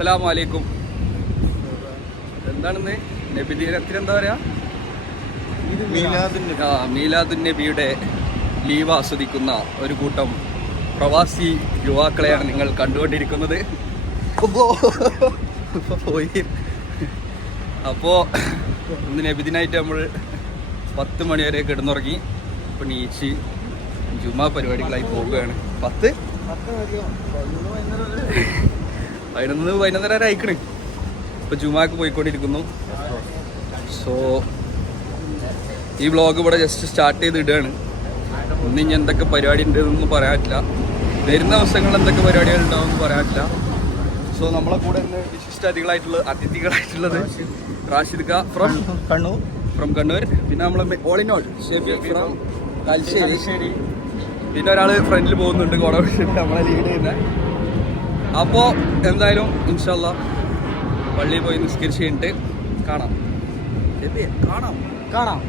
അസ്സലാമു അലൈക്കും. എന്താണെന്ന്? നബി നബിദിനത്തിന് എന്താ പറയാ? ആ മീലാദുൻ നബിയുടെ ലീവ് ആസ്വദിക്കുന്ന ഒരു കൂട്ടം പ്രവാസി യുവാക്കളെയാണ് നിങ്ങൾ കണ്ടുകൊണ്ടിരിക്കുന്നത്. പോയി. അപ്പോൾ ഇന്ന് നബിദിനായിട്ട് നമ്മൾ പത്ത് മണി വരെ കിടന്നുറങ്ങി. ഇപ്പം നീച്ച് ജുമാ പരിപാടികളായി പോവുകയാണ്. പത്ത്? പതിനൊന്ന് പതിനൊന്നര വരെ അയക്കണ് ഇപ്പൊ ജുമാക്ക് പോയിക്കൊണ്ടിരിക്കുന്നു. സോ ഈ വ്ളോഗ് ഇവിടെ ജസ്റ്റ് സ്റ്റാർട്ട് ചെയ്ത് ഇടുകയാണ് ഇന്ന് ഇനി എന്തൊക്കെ പരിപാടി ഉണ്ടെന്ന് പറയാൻ പറ്റില്ല വരുന്ന ദിവസങ്ങളിൽ എന്തൊക്കെ പരിപാടികൾ ഉണ്ടാവും പറയാൻ പറ്റില്ല സോ നമ്മളെ കൂടെ ഇന്ന് വിശിഷ്ടാതിഥികളായിട്ടുള്ള അതിഥികളായിട്ടുള്ളത് റാഷിദ് ഖാ ഫ്രം കണ്ണൂർ. ഫ്രം കണ്ണൂർ. പിന്നെ നമ്മളെ all in all Shefi from Thalassery പിന്നെ ഒരാൾ ഫ്രണ്ടിൽ പോകുന്നുണ്ട്. കോട നമ്മളെ ലീഡ് ചെയ്യുന്ന. അപ്പോൾ എന്തായാലും ഇൻഷല്ല പള്ളിയിൽ പോയി നിസ്കരിച്ച് കഴിഞ്ഞിട്ട് കാണാം കാണാം. കാണാം.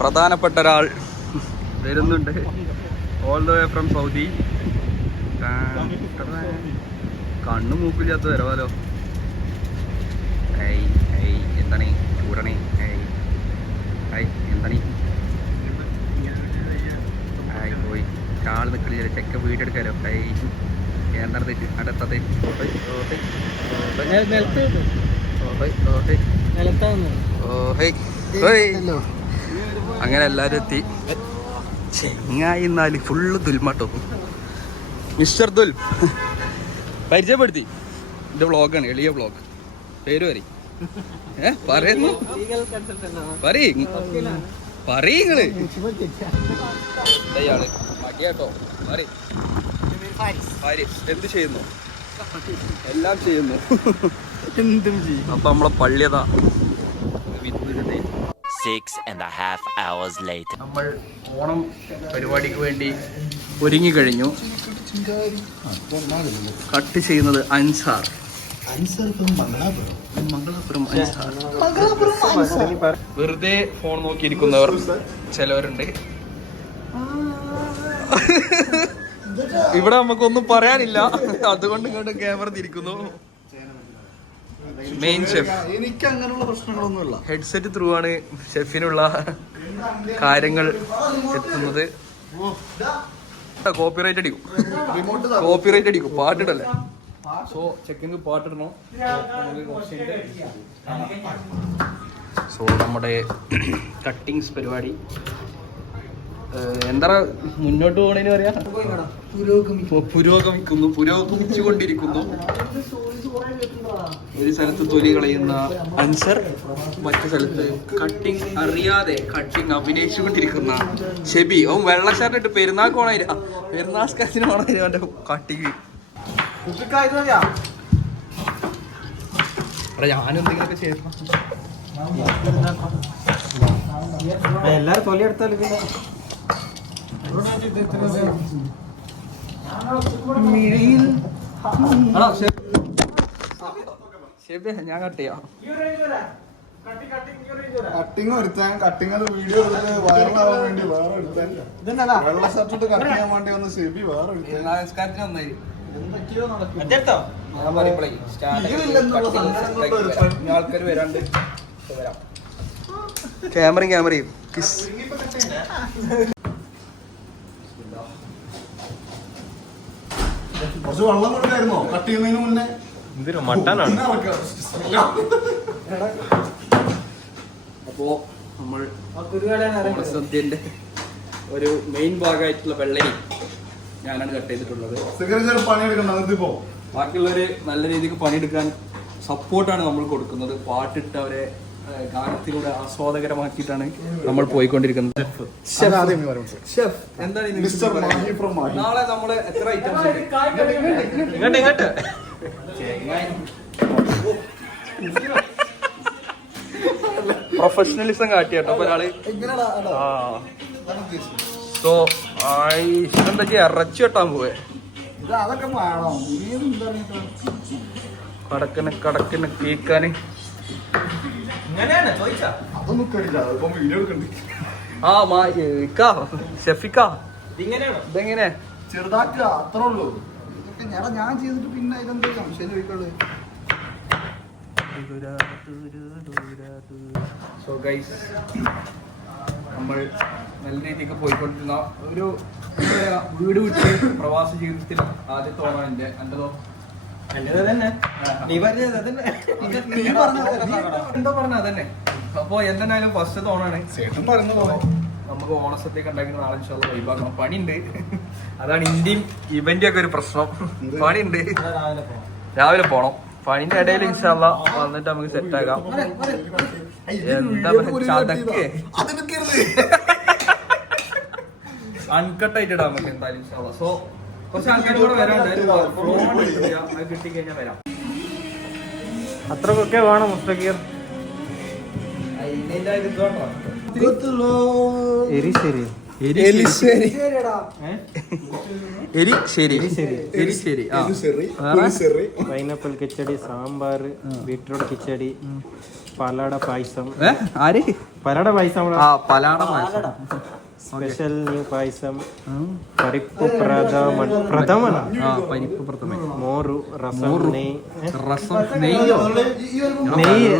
പ്രധാനപ്പെട്ട ഒരാൾ വരുന്നുണ്ട്. All the way from Saudi കണ്ണു മൂക്കില്ലാത്ത വരവാലോ? ഐ ഐ എന്താണ്? ചൂടണേ? ഐ ഐ എന്താണ്? ആയി പോയി ആൾ നിൽക്കില്ല ചെക്ക വീടെടുക്കാലോ? ഏയ്. എന്താണ് തെറ്റ്. അടുത്ത തെറ്റ്. അങ്ങനെ എല്ലാരും എത്തി. ചെങ്ങായി എന്നാൽ ഫുള്ള് ദുൽമാട്ടോ. മിസ്റ്റർ ദുൽ. പരിചയപ്പെടുത്തി. എന്റെ വ്ളോഗാണ് എളിയ വ്ളോഗ്. പേര് പറയും. ഏ പറയുന്നു പറയും. പറയങ്ങൾ മടിയാട്ടോ. പറയ്. ഹാരിസ്. എന്ത് ചെയ്യുന്നു? എല്ലാം ചെയ്യുന്നു. എന്തും ചെയ്യും. അപ്പൊ നമ്മളെ പള്ളിയതാ Six and a half hours നമ്മൾ ഓണം പരിപാടിക്ക് വേണ്ടി ഒരുങ്ങി കഴിഞ്ഞു കട്ട് ചെയ്യുന്നത് അൻസാർ. വെറുതെ ഫോൺ നോക്കിയിരിക്കുന്നവർ ചിലവരുണ്ട്. ഇവിടെ നമുക്കൊന്നും പറയാനില്ല. അതുകൊണ്ട് ഇങ്ങോട്ട് ക്യാമറ തിരിക്കുന്നു. മെയിൻ ഷെഫ് എനിക്ക് അങ്ങനെയുള്ള പ്രശ്നങ്ങളൊന്നുമില്ല. ഹെഡ്സെറ്റ് ത്രൂ ആണ് ഷെഫിനുള്ള കാര്യങ്ങൾ എത്തുന്നത്. കോപ്പിറൈറ്റ് അടിക്കും. കോപ്പിറൈറ്റ് അടിക്കും. പാട്ടിടല്ലേ? സോ ചെക്കിങ് പാട്ടിടണോ? സോ നമ്മുടെ കട്ടിങ്സ് പരിപാടി. എന്താ മുന്നോട്ട് പോകണേന് പറയാ? പുരോഗമിക്കുന്നു. പുരോഗമിച്ചുകൊണ്ടിരിക്കുന്നു. ഒരു സ്ഥലത്ത് തൊലി കളയുന്ന അൻസർ മറ്റു സ്ഥലത്ത് കട്ടിങ് അറിയാതെ കട്ടിങ് അഭിനയിച്ചുകൊണ്ടിരിക്കുന്ന ഷെബി. ഓ വെള്ള ഷർട്ട് ഇട്ട് പെരുന്നാൾ കോണായില്ല പെരുന്നാൾ സ്കാച്ചിന് അവന്റെ കട്ടിങ്. ഞാനും എന്തെങ്കിലുമൊക്കെ ചെയ്യണം. എല്ലാരും തൊലി എടുത്താലും പിന്നെ ആണോ ഷെബ് ഷെബി ഞാൻ കട്ട് ചെയ്യാം. കട്ടിങ് ഒരുത്താൻ കട്ടിങ് അത് വീഡിയോ വൈറലാവാൻ വേണ്ടി വേറെ ഒരുത്താൻ. വെള്ള ഷർട്ട് ഇട്ട് കട്ട് ചെയ്യാൻ വേണ്ടി ഒന്ന് സെബി വേറെ. ആൾക്കാർ വരാണ്ട് വരാം. ക്യാമറയും ക്യാമറയും കിസ് കുറച്ച് വെള്ളം കൊടുക്കായിരുന്നോ? കട്ട് ചെയ്യുന്നതിന് മുന്നേ? എന്തൊരു പിന്നെ അപ്പോ നമ്മൾ സദ്യന്റെ ഒരു മെയിൻ ഭാഗമായിട്ടുള്ള വെള്ളരി ഞാനാണ് കട്ട് ചെയ്തിട്ടുള്ളത്. അതിപ്പോ ബാക്കിയുള്ളവര് നല്ല രീതിക്ക് പണിയെടുക്കാൻ സപ്പോർട്ടാണ് നമ്മൾ കൊടുക്കുന്നത്. പാട്ടിട്ട് അവരെ ഗാനത്തിലൂടെ ആസ്വാദകരമാക്കിയിട്ടാണ് നമ്മൾ പോയിക്കൊണ്ടിരിക്കുന്നത്. ഷെഫ്. എന്താണ് നാളെ നമ്മൾ എത്ര ഐറ്റംസ് ഇങ്ങോട്ട് ഇങ്ങോട്ട് പ്രൊഫഷണലിസം കാട്ടിയാട്ടോ അപ്പൊ ഒരാൾ. ആ. സോ ആയി ഇതെന്താ ഇറച്ചി വെട്ടാൻ പോവേ? കടക്കിന്? കടക്കന് കടക്കന് കേക്കാന്. അതൊന്നും വീഡിയോ ആ മാ ഇക്കാ ഷെഫിക്കാ. ഇതെങ്ങനെ? ചെറുതാക്കുക അത്രേ ഉള്ളൂ. ഞാൻ ഞാൻ ചെയ്തിട്ട് പിന്നെ ഇതെന്ത് സംശയം ചോദിക്കുള്ളൂ സോ ഗൈസ് നമ്മൾ നല്ല രീതിക്ക് പോയിക്കൊണ്ടിരുന്ന ഒരു വീട് വിട്ട് പ്രവാസ ജീവിതത്തിൽ ആദ്യത്തോണം എന്റെ എന്റെതോ എന്റേത് തന്നെ നീ പറഞ്ഞത് അതന്നെ. നീ എന്തോ പറഞ്ഞ അതന്നെ. അപ്പൊ എന്തെന്നായാലും ഫസ്റ്റ് ചേട്ടൻ പറഞ്ഞു നമുക്ക് ഓണസദ്യയൊക്കെ ഉണ്ടാക്കി നാളെ ഇൻഷാല്ല വൈബാക്കണം പണിയുണ്ട്. അതാണ് ഇന്ത്യയും ഇവന്റ് ഒക്കെ ഒരു പ്രശ്നം. പണിയുണ്ട്. രാവിലെ പോണം. പണിന്റെ ഇടയിൽ ഇൻഷാല്ല വന്നിട്ട് നമുക്ക് സെറ്റ് ആക്കാം. എന്താ ചതക്കേ. അൺകട്ടായിട്ട് ഇടാൻ നമുക്ക് എന്തായാലും ഇൻഷാല്ല സോ കുറച്ച് ആൾക്കാർ കൂടെ വരാണ്ട് അത് കിട്ടി കഴിഞ്ഞാൽ വരാം. അത്രക്കൊക്കെ വേണം മുസ്തഖീർ എരിശ്ശേരി. Pineapple kichadi sambar beetroot kichadi palada payasam. പലാട payasam ആ പലാട പായസം. സ്പെഷ്യൽ ന്യൂ പായസം പരിപ്പ് പ്രഥമൻ പ്രഥമന ആ പരിപ്പ് പ്രഥമൻ. മോരു രസം നെയ്? രസം നെയ്യോ? നെയ്യ്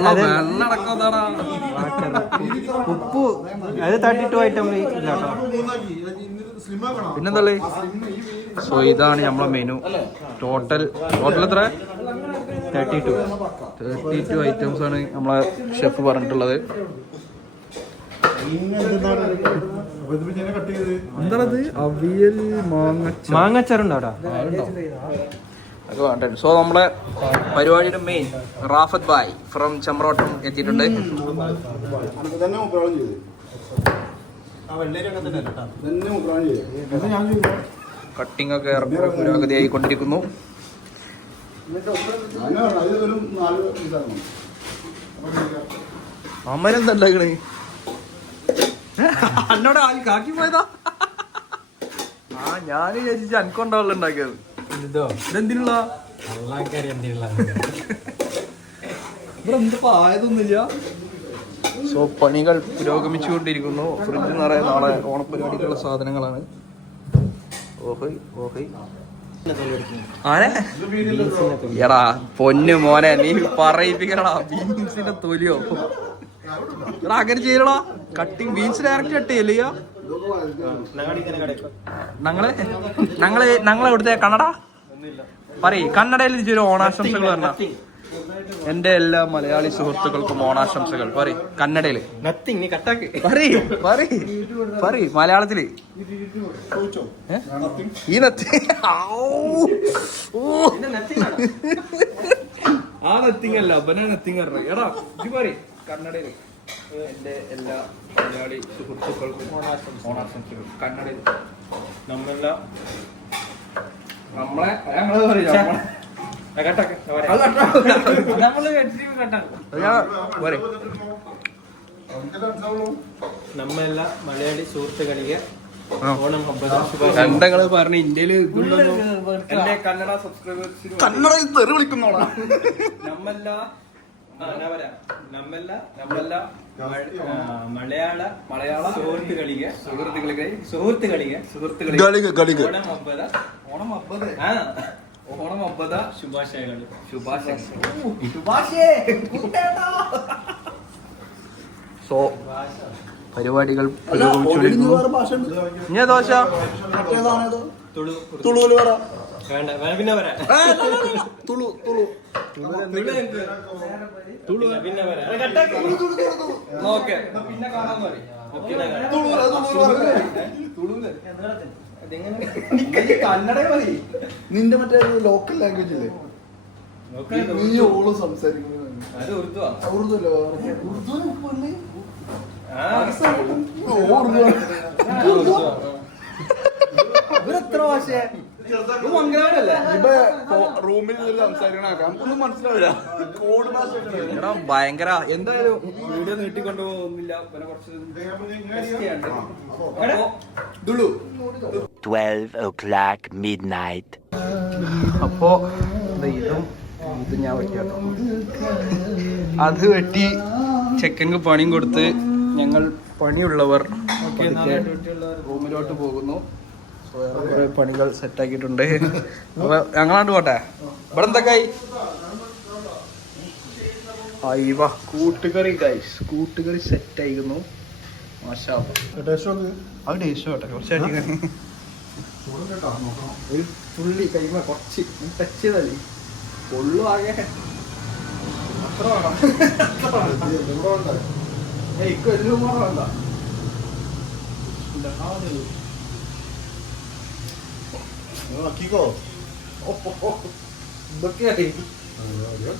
ഉപ്പ് അത് തേർട്ടി ടു ഐറ്റം പിന്നെന്താ സോ ഇതാണ് നമ്മളെ മെനു. ടോട്ടൽ ടോട്ടൽ എത്ര? Thirty two. Thirty two items ആണ് നമ്മളെ ഷെഫ് പറഞ്ഞിട്ടുള്ളത്. എന്താണത് അവിയൽ മാങ്ങച്ചാറുണ്ടോ അവിടെ സോ നമ്മളെ പരിപാടിയുടെ മെയിൻ റാഫത്ത് ബായ് ഫ്രം ചമ്രോട്ടം എത്തിയിട്ടുണ്ട്. കട്ടിംഗ് ഒക്കെ പുരോഗതിയായി പുരോഗതി ആയിക്കൊണ്ടിരിക്കുന്നു. അമ്മനെന്താ ഉണ്ടാക്കണേ? എന്നോട് ആൾ കാക്കി പോയതാ? ആ ഞാൻ ചേച്ചി അനക്കൊണ്ടാവല്ലോ ഉണ്ടാക്കിയത്. ഇതോ ഇതെന്തിനുള്ള? ഇവിടെ എന്ത് പായതൊന്നുമില്ല. സോ പണികൾ പുരോഗമിച്ചുകൊണ്ടിരിക്കുന്നു. ഫ്രിഡ്ജ് നിറയെ നാളെ ഓണപ്പരിപാടിക്കുള്ള സാധനങ്ങളാണ്. ഓഹോയ് ഓഹോയ് ആരെ? എടാ പൊന്നു മോനെ നീ പറയിപ്പിക്കണടാ. ബീൻസിന്റെ തൊലിയോ. എടാ അങ്ങനെ ചെയ്യലടാ. കട്ടിങ് ബീൻസ് ഡയറക്റ്റ് കട്ട് ചെയ്യല്ലേ ഞങ്ങളെ ഞങ്ങൾ ഞങ്ങൾ ഇവിടുത്തെ കന്നഡ പറയ് കന്നഡയിൽ ഒരു ഓണാശംസകൾ പറഞ്ഞ. എന്റെ എല്ലാ മലയാളി സുഹൃത്തുക്കൾക്കും ഓണാശംസകൾ. പറയ് കന്നഡയിൽ പറയ് പറയ് പറയ് മലയാളത്തിൽ? ഈ നത്തി. ആ നത്തിങ് അല്ല അപ്പനെ നത്തിങ് എടാ ഇത് പറയ് കന്നഡയിൽ എന്റെ എല്ലാ മലയാളി സുഹൃത്തുക്കൾക്കും ഓണാശംസകൾ. കന്നഡയിൽ. നമ്മളെല്ലാം നമ്മളെ ഞങ്ങളത് പറയും നമ്മളെ മലയാളി സുഹൃത്തുക്കളിക്ക് ഓണം ഇന്ത്യയിൽ എന്റെ കന്നഡ സബ്സ്ക്രൈബേഴ്സ് കന്നഡയിൽ തെറി വിളിക്കുന്നോളാ. നമ്മല്ല നമ്മളെല്ലാം മലയാള മലയാള സുഹൃത്ത് കളിക സുഹൃത്ത് കളിക സുഹൃത്ത് കളിക സുഹൃത്ത് ഓണം അമ്പത് ഓണം അമ്പത് ഓണം അമ്പത് പരിപാടികൾ പുരോഗമിച്ചുകൊണ്ടിരിക്കുന്നു ഇനി ദോശ തുളു തുളു വേണ്ട പിന്നെ വരാം. തുളു തുളു. തുളു പിന്നെ വരാം. ഓക്കെ. പിന്നെ കാണാന്ന് പറയും. നിന്റെ മറ്റേ ലോക്കൽ ലാംഗ്വേജ് ഇല്ലേ? നോക്കാം. നീ ഓളും സംസാരിക്കുന്നത് ഉറുദുവാ. ഉറുദു അല്ലേ? ഉറുദു. ഇവരെത്ര ഭാഷയാ? റൂമിൽ സംസാരിക്കണാക്കാം നമുക്കൊന്നും മനസ്സിലാവില്ല. കോഡ് എടാ ഭയങ്കര എന്തായാലും വീഡിയോ നീട്ടിക്കൊണ്ടു പോകുന്നില്ല. പിന്നെ കുറച്ച് test ചെയ്യാനുണ്ട്. അപ്പോ ദുളു. 12 o'clock midnight. അപ്പോ ഇതും ഇത് ഞാൻ വെക്കാട്ടോ അത് വെട്ടി ചെക്കൻക്ക് പണിയും കൊടുത്ത് ഞങ്ങൾ പണിയുള്ളവർ റൂമിലോട്ട് പോകുന്നു. കുറെ പണികൾ സെറ്റാക്കിയിട്ടുണ്ട്. ഞങ്ങളാണ്ട് പോട്ടെ? ഇവിടെ എന്തൊക്കെയായി? അയ്യവ കൂട്ടുകറി ഗൈസ് കൂട്ടുകറി സെറ്റ് ആയിരുന്നു മാഷാ അത് ടേസ്റ്റ് പോട്ടെ കുറച്ചധികം ചൂടും കേട്ടോ നോക്കണം ഒരു തുള്ളി കൈമ കുറച്ച് ടച്ച് ചെയ്തല്ലേ പൊള്ളു ആകെ. അത്ര വേണം. ഇവിടെ ഉണ്ട് ഏയ് ഇക്ക് എല്ലാം കൂടെ വേണ്ട. നിങ്ങൾ ആക്കിക്കോ ഇതൊക്കെയായി ഇവിടെ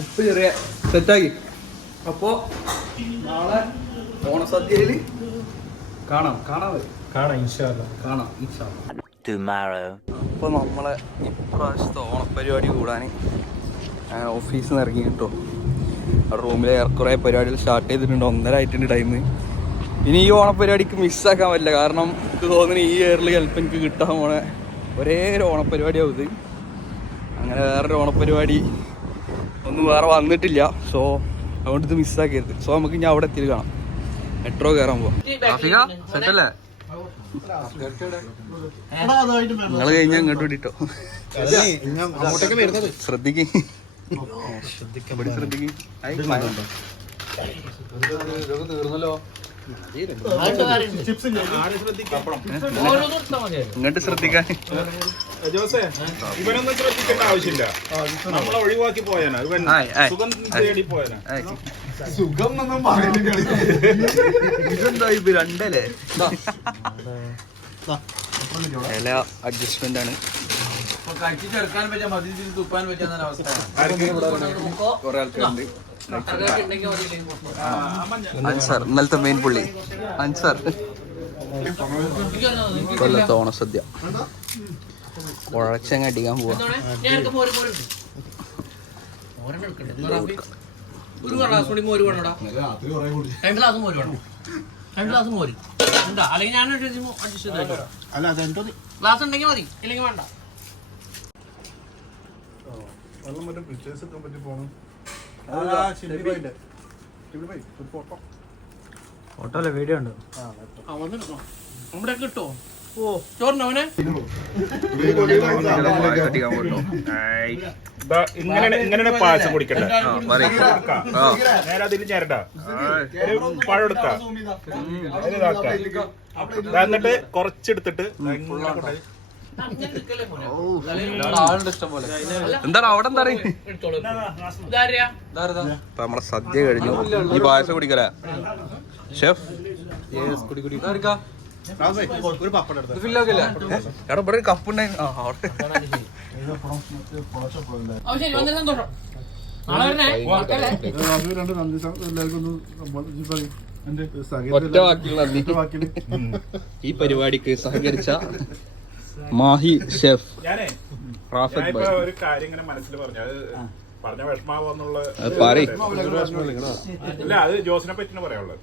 ഉപ്പ് ചെറിയ സെറ്റാക്കി. അപ്പോ നാളെ ഓണസദ്യയിൽ കാണാം കാണാം കാണാം കാണാം ഇൻഷാ അല്ലാ. Tomorrow. അപ്പോൾ നമ്മളെ ഇപ്രാവശ്യത്തെ ഓണപ്പരിപാടി കൂടാൻ ഓഫീസിൽ നിന്ന് ഇറങ്ങി കേട്ടോ റൂമിൽ കുറേ പരിപാടികൾ സ്റ്റാർട്ട് ചെയ്തിട്ടുണ്ട്. ഒന്നര ആയിട്ടുണ്ട് ടൈം ഇനി ഈ ഓണപ്പരിപാടിക്ക് മിസ്സാക്കാൻ പറ്റില്ല. കാരണം എനിക്ക് തോന്നുന്നു ഈ ഇയറിൽ ചിലപ്പോൾ എനിക്ക് കിട്ടാൻ പോണ ഒരേ ഒരു ഓണപ്പരിപാടിയാവും ഇത്. അങ്ങനെ വേറൊരു ഓണപ്പരിപാടി ഒന്നും വേറെ വന്നിട്ടില്ല. സോ അതുകൊണ്ട് ഇത് മിസ്സാക്കരുത് സോ നമുക്ക് ഇനി അവിടെ എത്തി കാണാം. മെട്രോ കയറാൻ പോവാം. സെറ്റല്ലേ? നിങ്ങൾ കഴിഞ്ഞാൽ ഇങ്ങോട്ട് വിട്ടിട്ടോ ശ്രദ്ധിക്കും. തീർന്നല്ലോ ഇങ്ങോട്ട് ശ്രദ്ധിക്കാൻ ജോസേ ഇവനൊന്നും ശ്രദ്ധിക്കേണ്ട ആവശ്യമില്ല. നമ്മളെ ഒഴിവാക്കി പോയാനാ. ഇവൻ. സുഖം തേടി പോയാനാ. സുഖം ഇതെന്താ ഇത് രണ്ടല്ലേ? അഡ്ജസ്റ്റ്മെന്റ് ആണ്. കുറെ ആൾക്കാരുണ്ട് അൻസാർ ഇന്നലത്തെ മെയിൻ പുള്ളി. അൻസാർ കൊല്ലത്തെ ഓണസദ്യ കുഴച്ചങ്ങ അടിക്കാൻ പോവാ. ഒരു ഗ്ലാസ് കൂടി മോര് വേണോടാ? രാത്രി കുറെ കൂടി. രണ്ട് ഗ്ലാസ് മോര് വേണം? രണ്ട് ഗ്ലാസ് മോര്. ഉണ്ടാ അല്ലെങ്കിൽ ഞാൻ അഡ്ജസ്റ്റ് ചെയ്തോ അല്ല അതെന്തോ ഗ്ലാസ് ഉണ്ടെങ്കിൽ മതി. ഇല്ലെങ്കിൽ വേണ്ട. വെള്ളം മറ്റേ പിക്ചേഴ്സ് എടുക്കാൻ പറ്റി പോണം. ഫോട്ടോ അല്ല? വീഡിയോ ഉണ്ട്? നമ്മുടെ കിട്ടോ? ഓ. ചോറിനവനെ ഇങ്ങനെ ഇങ്ങനെ പായസം കുടിക്കട്ടെ നേരെ അതിൽ ചേരട്ടാ ഒരു പഴം എടുക്കാം. അതിൽ ഇതാക്കാം. എന്നിട്ട് കുറച്ചെടുത്തിട്ട്. എന്താണ് അവിടെ എന്താ നമ്മളെ സദ്യ കഴിഞ്ഞു. ഈ പായസം കുടിക്കല ഷെഫ്? ഇവിടെ ഒരു കപ്പ് ഉണ്ടായിരുന്നു ഒറ്റ വാക്കിൽ ഈ പരിപാടിക്ക് സഹകരിച്ച മാഹി ഷെഫ്. ഞാനേ റാഫത്ത് ഞാനിപ്പോ ഒരു കാര്യം ഇങ്ങനെ മനസ്സിൽ പറഞ്ഞു. അത് പറഞ്ഞ വിഷമാവെന്നുള്ള അത് പറയ്. ഇല്ല. അത് ജോസിനെ പറ്റിയാണ് പറയാനുള്ളത്.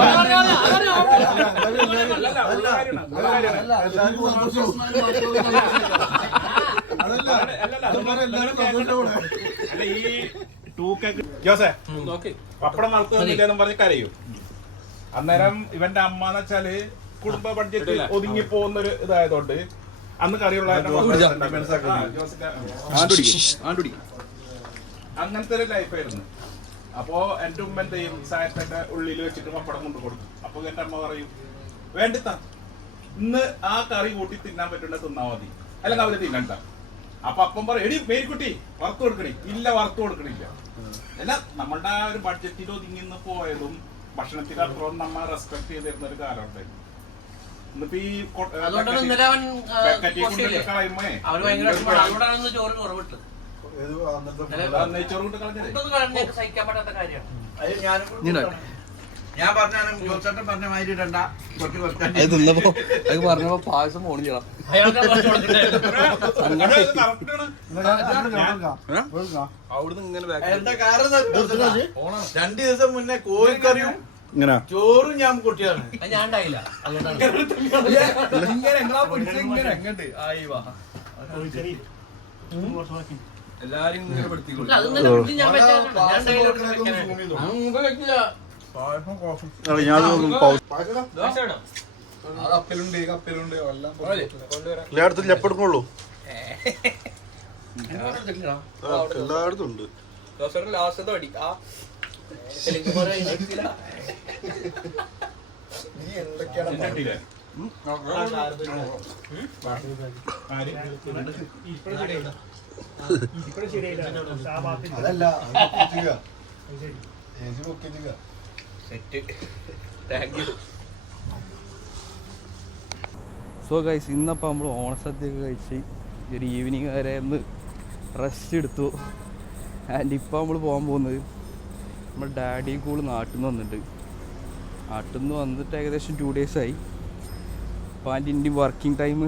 വരാ, വരാ, വരാ, വരാ. അല്ല, ഉള്ള കാര്യമാണ്, ഉള്ള കാര്യമാണ്. അതല്ല അല്ലല്ല, അതുപോലെ എല്ലാവരും സന്തോഷത്തോടെ അല്ല ഈ ജോസേ പപ്പടം വളർത്തുന്നില്ലെന്നും പറഞ്ഞ് കരയും. അന്നേരം ഇവന്റെ അമ്മ എന്ന് വെച്ചാൽ കുടുംബ ബഡ്ജറ്റ് ഒതുങ്ങി പോകുന്ന ഒരു ഇതായതുകൊണ്ട് അന്ന് കറിയുള്ള അങ്ങനത്തെ ഒരു ലൈഫായിരുന്നു അപ്പോ എന്റെ ഉമ്മ എന്ത് ചെയ്യും സായത്തൊക്കെ ഉള്ളിൽ വെച്ചിട്ട് പപ്പടം കൊണ്ട് കൊടുക്കും. അപ്പൊ എന്റെ അമ്മ പറയും വേണ്ടിത്ത. ഇന്ന് ആ കറി കൂട്ടി തിന്നാൻ പറ്റുന്ന തിന്നാ മതി. അല്ലെങ്കിൽ അവർ തിന്നണ്ട. അപ്പൊ അപ്പം പറയും എടി മേരിക്കുട്ടി വറുത്ത് കൊടുക്കണേ. ഇല്ല വറുത്ത് കൊടുക്കണില്ല. അല്ല നമ്മളുടെ ആ ഒരു ബഡ്ജറ്റിൽ ഒതുങ്ങി പോയതും ഭക്ഷണത്തിൽ അത്രയും നമ്മൾ റെസ്പെക്ട് ചെയ്തിരുന്ന ഒരു കാലം ഉണ്ടായിരുന്നു ഇന്നിപ്പോ ഈ കൊ- അതുകൊണ്ടാണ് ഇന്നലെ അവൻ കളയുമ്പോ അവന് ഭയങ്കര വിഷമമാണ്. അതുകൊണ്ടാണ് ഇന്ന് കുറവിട്ടത് സഹിക്കാൻ പറ്റാത്ത കാര്യമാണ്. ഞാൻ പറഞ്ഞാലും ജോസേട്ടൻ പറഞ്ഞ മാതിരി ഇടണ്ട. കുറച്ച് കുറച്ച് അത് തിന്നപ്പോ അത് പറഞ്ഞപ്പോ പായസം കൊടുക്കണ്ടായിരുന്നു. അവിടുന്ന് ഇങ്ങനെ രണ്ട് ദിവസം മുന്നേ കോഴിക്കറിയും ചോറും ഞാൻ കുട്ടിയാണ് ഞാൻ ഉണ്ടായില്ല. ഇങ്ങനെ ഇങ്ങനെ എല്ലാരും ഇങ്ങനെ പെടുത്തിക്കൊള്ളു? കപ്പലുണ്ട് കപ്പലുണ്ട് എല്ലായിടത്തും എടുത്തിട്ടില്ല. എല്ലായിടത്തും ഉണ്ട്. ലാസ്റ്റ് അടി. ആ. നീ എന്തൊക്കെയാണ്? അതല്ല സോ ഗൈസ് ഇന്നപ്പോൾ നമ്മൾ ഓണസദ്യയൊക്കെ കഴിച്ച് ഒരു ഈവനിങ് വരെ ഒന്ന് റെസ്റ്റ് എടുത്തു. ആൻഡ് ഇപ്പോൾ നമ്മൾ പോകാൻ പോകുന്നത് നമ്മുടെ ഡാഡി കൂൾ നാട്ടിൽ നിന്ന് വന്നിട്ട്. നാട്ടിൽ നിന്ന് വന്നിട്ട് ഏകദേശം ടു ഡേയ്സ് ആയി. അപ്പോൾ അതിന്റെ ഇന്ത്യൻ വർക്കിംഗ് ടൈം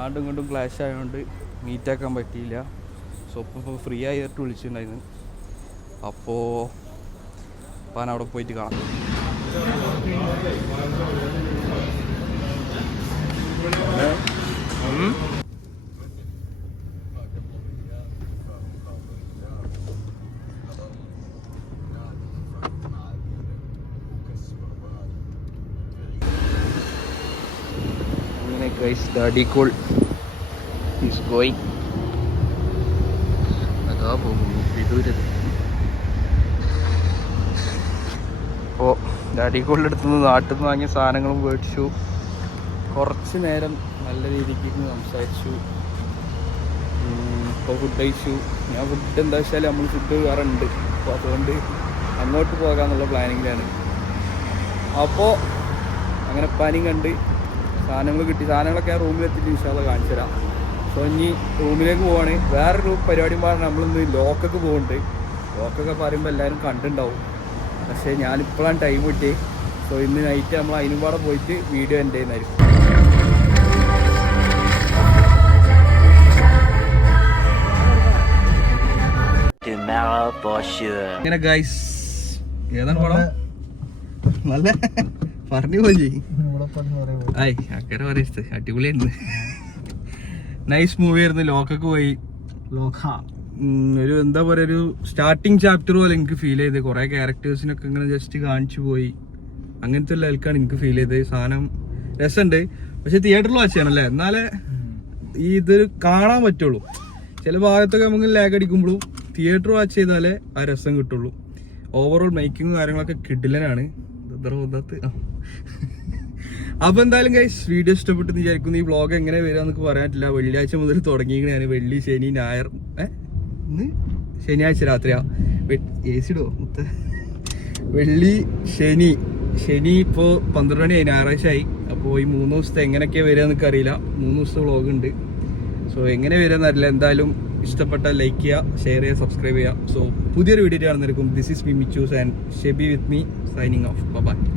ആണ്ടും ഇങ്ങോട്ടും ക്ലാഷ് ആയതുകൊണ്ട് മീറ്റാക്കാൻ പറ്റിയില്ല. സോ ഇപ്പോൾ ഇപ്പോൾ ഫ്രീ ആയിട്ട് വിളിച്ചിട്ടുണ്ടായിരുന്നു. അപ്പോൾ ഞാൻ അവിടെ പോയിട്ട് കാണാം അങ്ങനെ guys daddy call is going അതാ പോകുന്നു വിദൂരത്ത് അപ്പോൾ ഡാഡി കോളിന്റെ അടുത്ത് നാട്ടിൽ നിന്ന് വാങ്ങിയ സാധനങ്ങളും മേടിച്ചു. കുറച്ച് നേരം നല്ല രീതിക്ക് ഇരുന്ന് സംസാരിച്ചു. ഇപ്പോൾ ഫുഡ് കഴിച്ചു. ഞാൻ ഫുഡ് എന്താ വെച്ചാൽ നമ്മൾ ഫുഡ് വേറെ അപ്പോൾ അതുകൊണ്ട് അങ്ങോട്ട് പോകാമെന്നുള്ള പ്ലാനിങ്ങിലാണ് അപ്പോൾ അങ്ങനെ പ്ലാനിങ് കണ്ട് സാധനങ്ങൾ കിട്ടി. സാധനങ്ങളൊക്കെ ഞാൻ റൂമിൽ എത്തിയിട്ട് ഇൻഷാല്ല കാണിച്ചു തരാം. സോ ഇനി റൂമിലേക്ക് പോവാണ്. വേറൊരു പരിപാടി പറഞ്ഞാൽ നമ്മളിന്ന് ലോക്കൊക്കെ പോകുന്നുണ്ട് ലോക്കൊക്കെ പറയുമ്പോൾ എല്ലാവരും കണ്ടിട്ടുണ്ടാവും പക്ഷേ ഞാനിപ്പോഴാണ് ടൈം കിട്ടി സോ ഇന്ന് നൈറ്റ് നമ്മൾ അതിനും പാടെ പോയിട്ട് വീഡിയോ എന്റെ sure. ഇങ്ങനെ ഗൈസ് ഏതാണ് പടം? നല്ല പറഞ്ഞു പോയി. ആയി അക്കരെ പറയരുത് അടിപൊളിയായിരുന്നു. നൈസ് മൂവി ആയിരുന്നു. ലോക്കൊക്കെ പോയി. ലോക ഒരു എന്താ പറയുക ഒരു സ്റ്റാർട്ടിങ് ചാപ്റ്റർ പോലെ എനിക്ക് ഫീൽ ചെയ്ത്. കുറേ ക്യാരക്ടേഴ്സിനൊക്കെ ഇങ്ങനെ ജസ്റ്റ് കാണിച്ചു പോയി. അങ്ങനത്തെ ലൈക്കാണ് എനിക്ക് ഫീൽ ചെയ്തത് സാധനം രസമുണ്ട് പക്ഷെ തിയേറ്ററിൽ വാച്ച് ചെയ്യണല്ലേ? എന്നാലേ ഈ ഇത് കാണാൻ പറ്റുള്ളൂ. ചില ഭാഗത്തൊക്കെ നമുക്ക് ലാഗ് അടിക്കുമ്പോഴും തിയേറ്റർ വാച്ച് ചെയ്താലേ ആ രസം കിട്ടുള്ളൂ. ഓവറോൾ മേക്കിങ് കാര്യങ്ങളൊക്കെ കിഡിലനാണ് ഇത്ര ഒന്നാത്ത് ആ. അപ്പൊ എന്തായാലും ഗൈസ് വീഡിയോ ഇഷ്ടപ്പെട്ടെന്ന് വിചാരിക്കുന്നു. ഈ വ്ളോഗ് എങ്ങനെ വരാന്നൊക്കെ പറയാൻ പറ്റില്ല വെള്ളിയാഴ്ച മുതൽ തുടങ്ങിയാണ് ഞാൻ വെള്ളി ശനി ഞായർ. ഇന്ന്? ശനിയാഴ്ച രാത്രിയാ. എ സി ഇടോ മുത്ത? വെള്ളി ശനി. ശനി ഇപ്പോൾ പന്ത്രണ്ട് മണിയായി ഞായറാഴ്ച ആയി. അപ്പോൾ ഈ മൂന്ന് ദിവസത്തെ എങ്ങനെയൊക്കെയാണ് വരിക എന്നൊക്കെ അറിയില്ല. മൂന്ന് ദിവസത്തെ വ്ളോഗ് ഉണ്ട്. സോ എങ്ങനെ വരിക എന്നറിയില്ല എന്തായാലും ഇഷ്ടപ്പെട്ട ലൈക്ക് ചെയ്യുക ഷെയർ ചെയ്യുക സബ്സ്ക്രൈബ് ചെയ്യുക സോ പുതിയൊരു video കാണുന്നവർക്കും this is me Michus and Shebi with me signing off bye